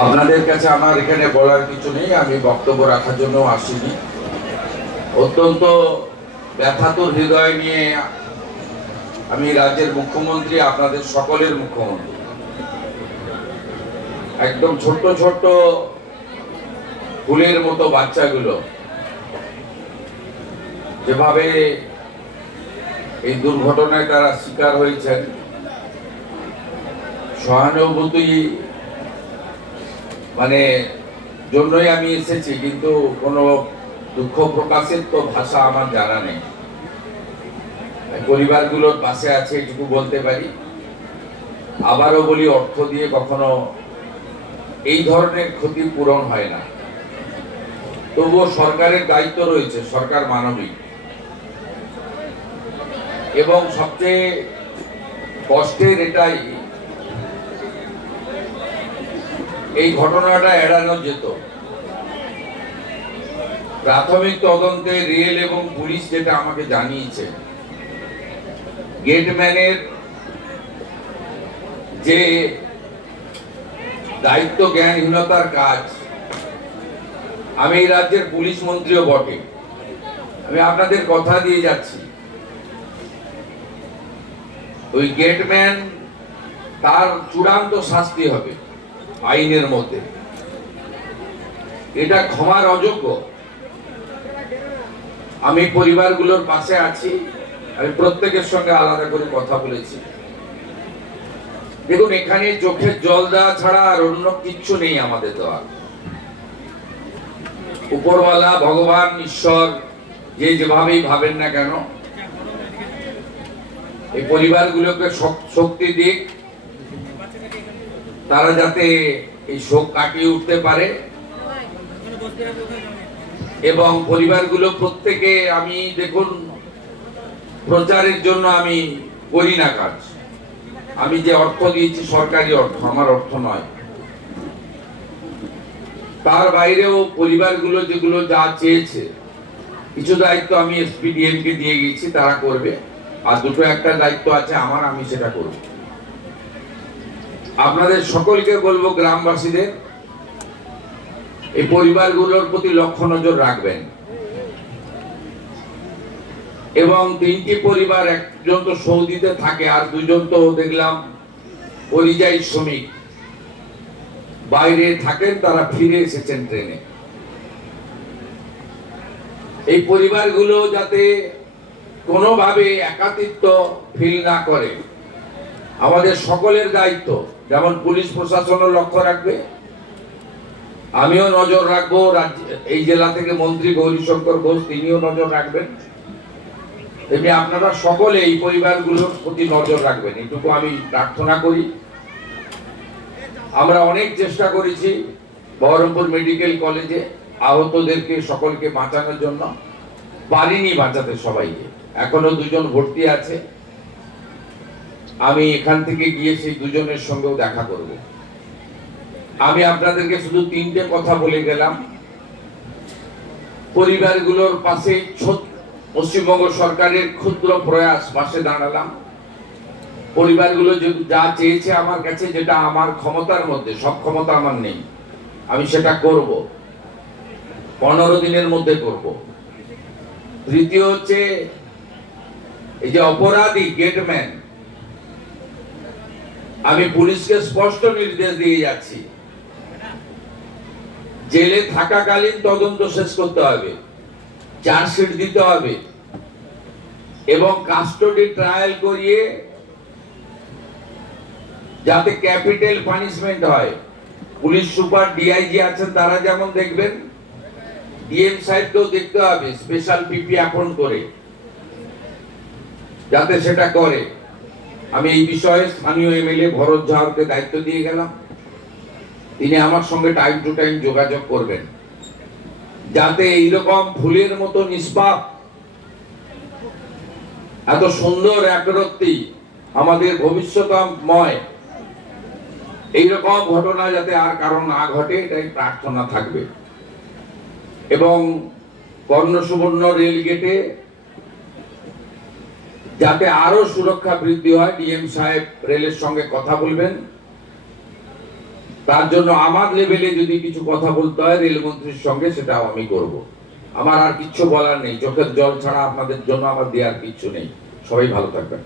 আপনাদের কাছে আমার এখানে বলার কিছু নেই, আমি বক্তব্য রাখার জন্য আসিনি। অত্যন্ত ব্যথাতুর হৃদয় নিয়ে আমি রাজ্যের মুখ্যমন্ত্রী, আপনাদের সকলের মুখ্যমন্ত্রী, একদম ছোট্ট ছোট্ট ফুলের মতো বাচ্চাগুলো যেভাবে এই দুর্ঘটনায় তারা শিকার হয়েছেন, সহানুভূতি জন্যই আমি এসেছি, কিন্তু কোনো দুঃখ প্রকাশের তো ভাষা আমার জানা নেই। পরিবারগুলোর পাশে আছে এটুকু বলতে পারি। আবারও বলি, অর্থ দিয়ে কখনো এই ধরনের ক্ষতি পূরণ হয় না। তবুও সরকারের দায়িত্ব রয়েছে, সরকার মানবিক, এবং সবচেয়ে কষ্টের এটাই, এই ঘটনাটা এড়ানো যেত। প্রাথমিক তদন্তে রেল এবং পুলিশ যেটা আমাকে জানিয়েছে, গেটম্যানের যে দায়িত্ব জ্ঞানহীনতার কাজ, আমি এই রাজ্যের পুলিশ মন্ত্রীও বটে, আমি আপনাদের কথা দিয়ে যাচ্ছি, ওই গেটম্যান তার চূড়ান্ত শাস্তি হবে আইনের মধ্যে। এটা ক্ষমার অযোগ্য। আমি পরিবারগুলোর পাশে আছি, আমি প্রত্যেকের সঙ্গে আলাদা করে কথা বলেছি। দেখুন, এখানে চোখের জল দেওয়া ছাড়া আর অন্য কিচ্ছু নেই আমাদের দেওয়া। উপরওয়ালা, ভগবান, ঈশ্বর, যে যেভাবেই ভাবেন না কেন, এই পরিবারগুলোকে শক্তি দিক, তারা যাতে এই শোক কাটিয়ে উঠতে পারে। এবং পরিবারগুলো প্রত্যেকে, আমি দেখুন, প্রচারের জন্য আমি করি না কাজ। আমি যে অর্থ দিয়েছি সরকারি অর্থ, আমার অর্থ নয়। তার বাইরেও পরিবারগুলো যেগুলো যা চেয়েছে, কিছু দায়িত্ব আমি এসপিডিএম কে দিয়ে গেছি, তারা করবে। আর দুটো একটা দায়িত্ব আছে আমার, আমি সেটা করব। আপনাদের সকলকে বলবো, গ্রামবাসীদের, এই পরিবারগুলোর প্রতি লক্ষ্য নজর রাখবেন। এবং 3টি পরিবার, একজন তো সৌদিতে থাকে, আর দুজন তো দেখলাম পরিযায়ী শ্রমিক, বাইরে থাকেন, তারা ফিরে এসেছেন ট্রেনে। এই পরিবারগুলো যাতে কোনোভাবে একাকিত্ব ফিল না করে, আমাদের সকলের দায়িত্ব। যেমন পুলিশ প্রশাসনও লক্ষ্য রাখবে, আমিও নজর রাখবো, এই জেলা থেকে মন্ত্রী গৌরীশঙ্কর ঘোষ তিনিও নজর রাখবেন। তেমনি আপনারা সকলে এই পরিবারগুলোর প্রতি নজর রাখবেন, এটুকু আমি প্রার্থনা করি। আমরা অনেক চেষ্টা করেছি বহরমপুর মেডিকেল কলেজে আহতদেরকে সকলকে বাঁচানোর জন্য, পারিনি বাঁচাতে সবাইকে। এখনো 2জন ভর্তি আছে। আমি এখান থেকে গিয়ে সেই 2জনের সঙ্গেও দেখা করব। আমি আপনাদেরকে শুধু 3টে কথা বলে গেলাম। পরিবারগুলোর পাশে পশ্চিমবঙ্গ সরকারের ক্ষুদ্র প্রয়াস, পাশে দাঁড়ালাম। পরিবারগুলো যা চেয়েছে আমার কাছে, যেটা আমার ক্ষমতার মধ্যে, সব ক্ষমতা আমার নেই, আমি সেটা করব, 15 দিনের মধ্যে করব। তৃতীয় হচ্ছে, এই যে অপরাধী গেটম্যান, আমি পুলিশকে স্পষ্ট নির্দেশ দিয়ে যাচ্ছি, জেলে থাকাকালীন তদন্ত শেষ করতে হবে, চার্জশিট দিতে হবে, এবং কাস্টডি ট্রায়াল করিয়ে যাতে ক্যাপিটাল পানিশমেন্ট হয়। পুলিশ সুপার, ডিআইজি আছেন, তারা যেমন দেখবেন, ডিএম সাহেবকেও দেখতে হবে, স্পেশাল পিপি অ্যাপয়েন্ট করে, যাতে সেটা করে। আমি এই বিষয়ে স্থানীয় এমএলএ ভরত ঝাড়কে দায়িত্ব দিয়ে গেলাম, তিনি আমার সঙ্গে টাইম টু টাইম যোগাযোগ করবেন, যাতে এইরকম ফুলের মতো নিষ্পাপ, এত সুন্দর একরত্তি, আমাদের ভবিষ্যৎময়, এইরকম ঘটনা যাতে আর কারণ না ঘটে, এটাই প্রার্থনা থাকবে। এবং কর্ণসুবর্ণ রেল গেটে যাতে আরো সুরক্ষা বৃদ্ধি হয়, ডিএম সাহেব রেলের সঙ্গে কথা বলবেন। তার জন্য আমার লেভেলে যদি কিছু কথা বলতে হয় রেলমন্ত্রীর সঙ্গে, সেটাও আমি করব। আমার আর কিচ্ছু বলার নেই, চোখের জল ছাড়া আপনাদের জন্য আমার দেওয়ার কিচ্ছু নেই। সবাই ভালো থাকবেন।